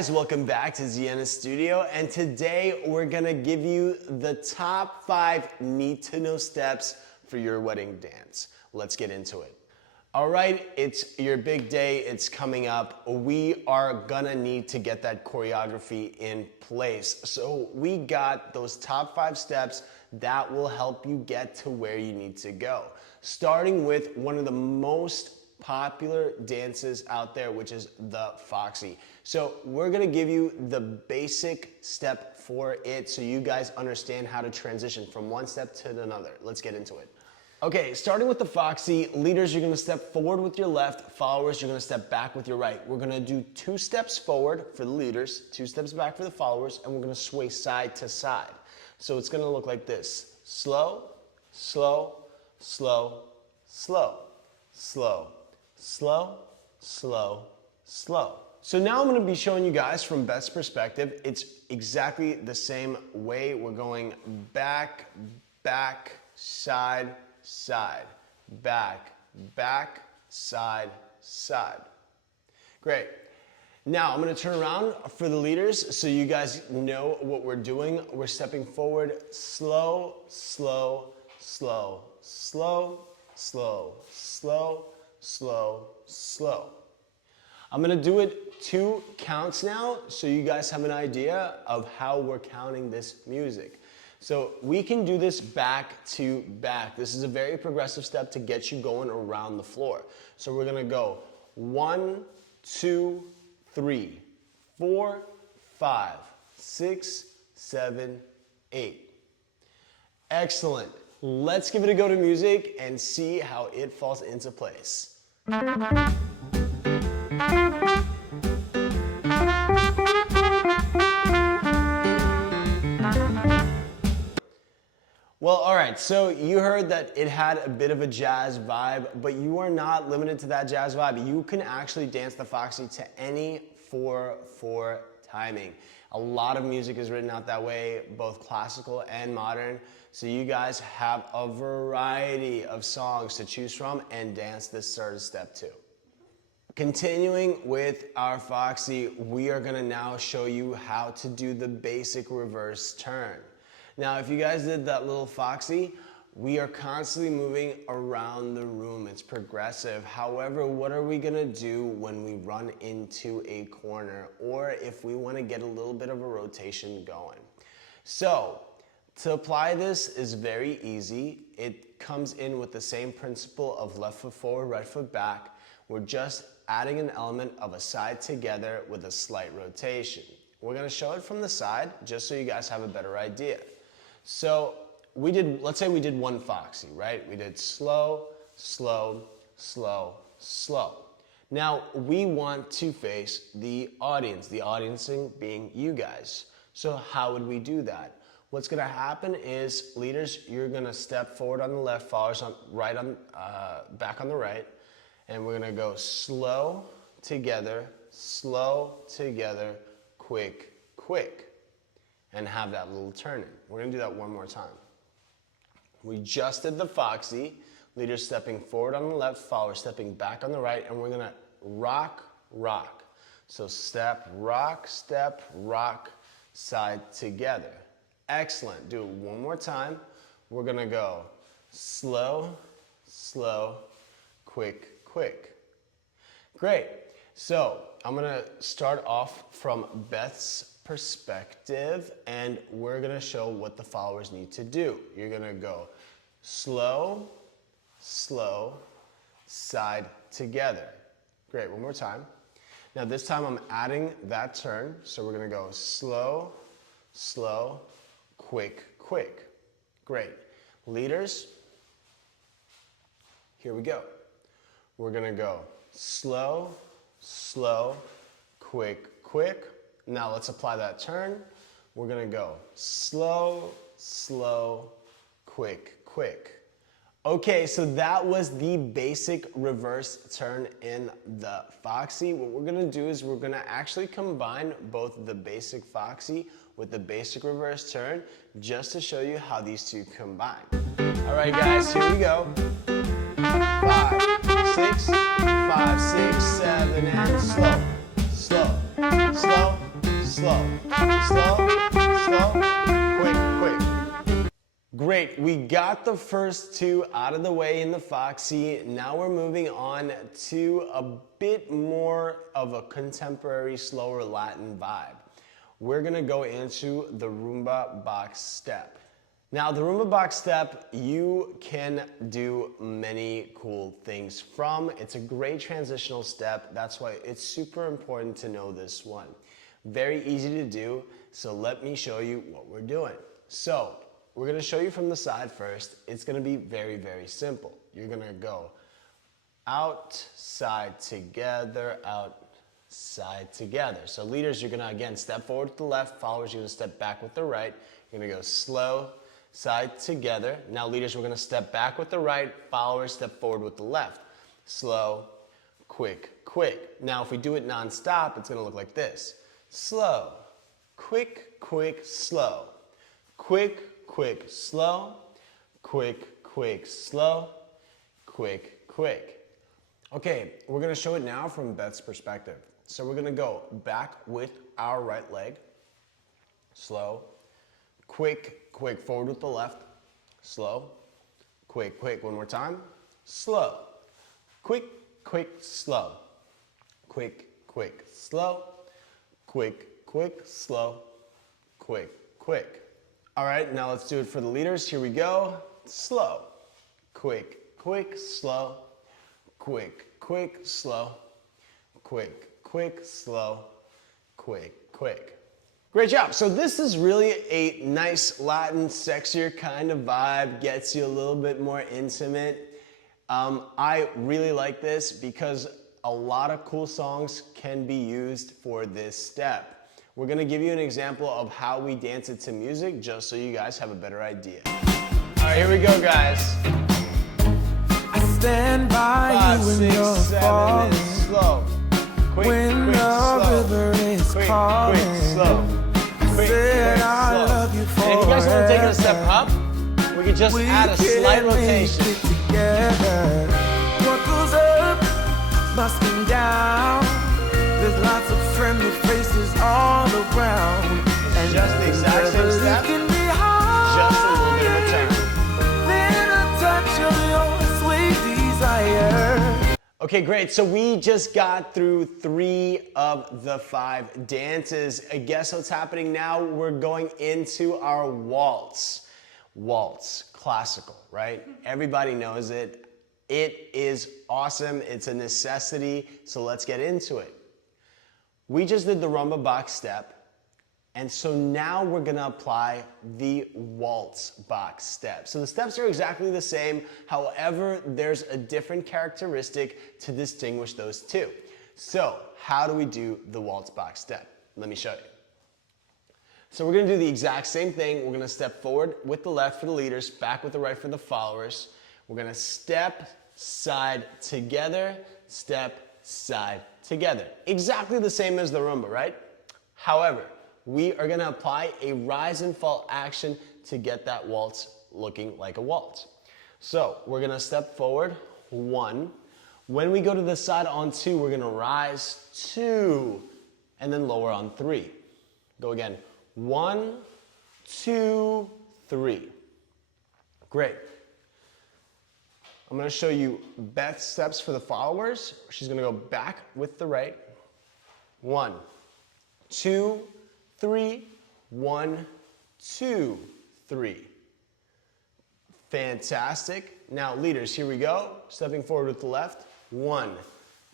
guys, welcome back to Zienna Studio, and today we're gonna give you the top 5 need-to-know steps for your wedding dance. Let's get into it. All right, it's your big day, it's coming up. We are gonna need to get that choreography in place. So we got those top 5 steps that will help you get to where you need to go. Starting with one of the most popular dances out there, which is the Foxy. So we're gonna give you the basic step for it so you guys understand how to transition from one step to another. Let's get into it. Okay, starting with the Foxy, leaders, you're gonna step forward with your left, followers, you're gonna step back with your right. We're gonna do 2 steps forward for the leaders, 2 steps back for the followers, and we're gonna sway side to side. So it's gonna look like this: slow, slow, slow, slow, slow, slow, slow, slow. So now I'm gonna be showing you guys from Beth's perspective. It's exactly the same way. We're going back, back, side, side, back, back, side, side. Great. Now I'm gonna turn around for the leaders so you guys know what we're doing. We're stepping forward, slow, slow, slow, slow, slow, slow, slow, slow. I'm gonna do it 2 counts now so you guys have an idea of how we're counting this music. So we can do this back to back. This is a very progressive step to get you going around the floor. So we're gonna go 1, 2, 3, 4, 5, 6, 7, 8. Excellent. Let's give it a go to music and see how it falls into place. Well, all right, so you heard that it had a bit of a jazz vibe, but you are not limited to that jazz vibe. You can actually dance the Foxy to any 4/4 timing. A lot of music is written out that way, both classical and modern. So you guys have a variety of songs to choose from and dance this sort of step to. Continuing with our Foxy, we are gonna now show you how to do the basic reverse turn. Now, if you guys did that little Foxy, we are constantly moving around the room. It's progressive. However, what are we gonna do when we run into a corner or if we wanna get a little bit of a rotation going? So, to apply this is very easy. It comes in with the same principle of left foot forward, right foot back. We're just adding an element of a side together with a slight rotation. We're gonna show it from the side just so you guys have a better idea. So let's say we did 1 Foxy, right? We did slow, slow, slow, slow. Now we want to face the audience being you guys. So how would we do that? What's gonna happen is, leaders, you're gonna step forward on the left, followers back on the right, and we're gonna go slow together, quick, quick, and have that little turn in. We're gonna do that one more time. We just did the Foxy, leaders stepping forward on the left, followers stepping back on the right, and we're gonna rock, rock. So step, rock, side together. Excellent. Do it one more time. We're gonna go slow, slow, quick, quick. Great. So I'm gonna start off from Beth's perspective and we're gonna show what the followers need to do. You're gonna go slow, slow, side together. Great, one more time. Now this time I'm adding that turn, so we're gonna go slow, slow, quick, quick. Great. Leaders, here we go. We're gonna go slow, slow, quick, quick. Now let's apply that turn. We're gonna go slow, slow, quick, quick. Okay, so that was the basic reverse turn in the Foxy. What we're gonna do is we're gonna actually combine both the basic Foxy with the basic reverse turn just to show you how these two combine. All right, guys, here we go. 5, 6, 5, 6, 7, and slow, slow, slow, slow, slow, slow, quick, quick. Great, we got the first two out of the way in the Foxy. Now we're moving on to a bit more of a contemporary, slower Latin vibe. We're gonna go into the Rumba Box Step. Now the Rumba Box Step, you can do many cool things from. It's a great transitional step. That's why it's super important to know this one. Very easy to do, so let me show you what we're doing. So, we're gonna show you from the side first. It's gonna be very, very simple. You're gonna go out, side, together, out, side, together. So leaders, you're gonna, again, step forward with the left. Followers, you're gonna step back with the right. You're gonna go slow, side, together. Now leaders, we're gonna step back with the right. Followers, step forward with the left. Slow, quick, quick. Now if we do it non-stop, it's gonna look like this. Slow, quick, quick, slow. Quick, quick, slow. Quick, quick, slow. Quick, quick. Okay, we're gonna show it now from Beth's perspective. So we're gonna go back with our right leg. Slow. Quick, quick, forward with the left. Slow. Quick, quick, one more time. Slow. Quick, quick, slow. Quick, quick, slow. Quick, quick, slow. Quick, quick. All right, now let's do it for the leaders. Here we go. Slow. Quick, quick, slow. Quick, quick, slow. Quick, quick, slow. Quick, quick. Great job. So this is really a nice Latin, sexier kind of vibe, gets you a little bit more intimate. I really like this because a lot of cool songs can be used for this step. We're gonna give you an example of how we dance it to music, just so you guys have a better idea. All right, here we go, guys. I stand by 5, you when 6, you're 7 falling. is slow. Quick, When quick, the slow. river is Quick, calling. quick, slow. Quick, Said quick, I slow. love you And if you guys want to take it a step forever. up, we could just We add a slight can rotation. make it together. What goes up must come down. There's lots of friendly faces all around. And Just the exact same step, can be hard. just a little bit of a turn. Then a touch of your sweet desire. Okay, great. So we just got through 3 of the 5 dances. Guess what's happening now? We're going into our waltz. Waltz, classical, right? Everybody knows it. It is awesome. It's a necessity. So let's get into it. We just did the Rumba Box Step. And so now we're gonna apply the Waltz Box Step. So the steps are exactly the same, however, there's a different characteristic to distinguish those two. So how do we do the Waltz Box Step? Let me show you. So we're gonna do the exact same thing. We're gonna step forward with the left for the leaders, back with the right for the followers. We're gonna step, side, together, step, side, together. Exactly the same as the rumba, right? However, we are gonna apply a rise and fall action to get that waltz looking like a waltz. So we're gonna step forward, 1. When we go to the side on 2, we're gonna rise, 2, and then lower on 3. Go again, 1, 2, 3. Great. I'm gonna show you Beth's steps for the followers. She's gonna go back with the right. 1, 2, 3, 1, 2, 3. Fantastic. Now leaders, here we go. Stepping forward with the left. 1,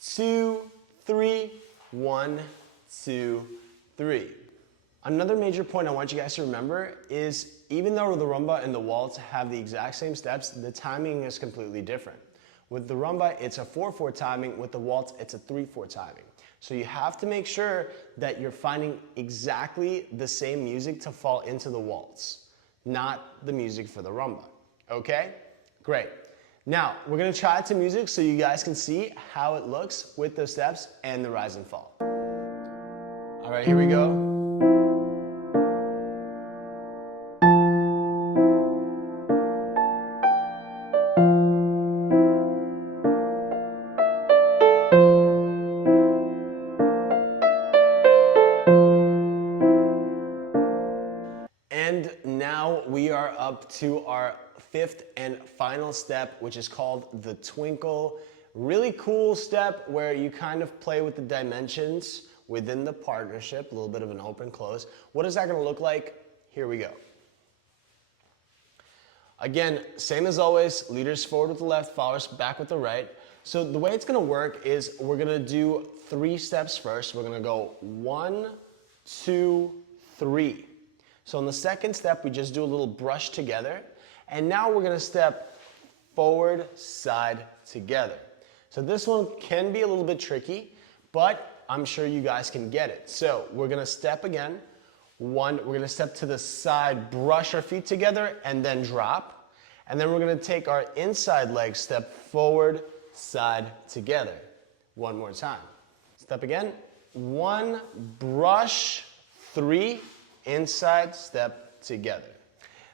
2, 3, 1, 2, 3. Another major point I want you guys to remember is even though the rumba and the waltz have the exact same steps, the timing is completely different. With the rumba, it's a 4/4 timing. With the waltz, it's a 3/4 timing. So you have to make sure that you're finding exactly the same music to fall into the waltz, not the music for the rumba. Okay? Great. Now, we're gonna try it to music so you guys can see how it looks with the steps and the rise and fall. All right, here we go. up to our fifth and final step, which is called the Twinkle. Really cool step where you kind of play with the dimensions within the partnership, a little bit of an open close. What is that gonna look like? Here we go. Again, same as always, leaders forward with the left, followers back with the right. So the way it's gonna work is we're gonna do 3 steps first. We're gonna go 1, 2, 3. So in the second step, we just do a little brush together. And now we're gonna step forward, side, together. So this one can be a little bit tricky, but I'm sure you guys can get it. So we're gonna step again. 1, we're gonna step to the side, brush our feet together, and then drop. And then we're gonna take our inside leg, step forward, side, together. One more time. Step again. 1, brush, 3, inside, step, together.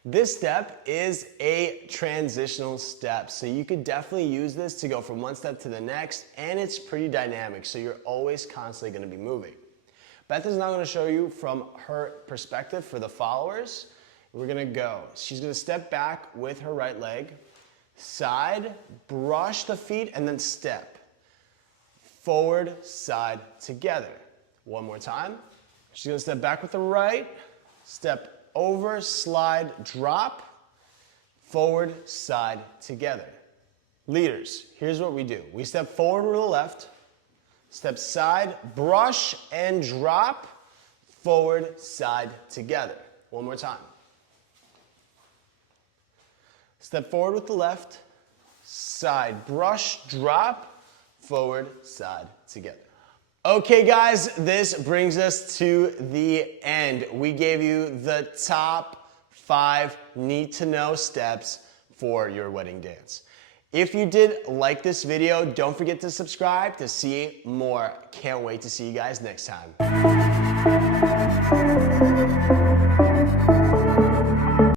This step is a transitional step, so you could definitely use this to go from one step to the next, and it's pretty dynamic, so you're always constantly gonna be moving. Beth is now gonna show you from her perspective for the followers. We're gonna go. She's gonna step back with her right leg, side, brush the feet, and then step. Forward, side, together. One more time. She's gonna step back with the right, step over, slide, drop, forward, side, together. Leaders, here's what we do. We step forward with the left, step side, brush, and drop, forward, side, together. One more time. Step forward with the left, side, brush, drop, forward, side, together. Okay guys, this brings us to the end. We gave you the top 5 need-to-know steps for your wedding dance. If you did like this video, don't forget to subscribe to see more. Can't wait to see you guys next time.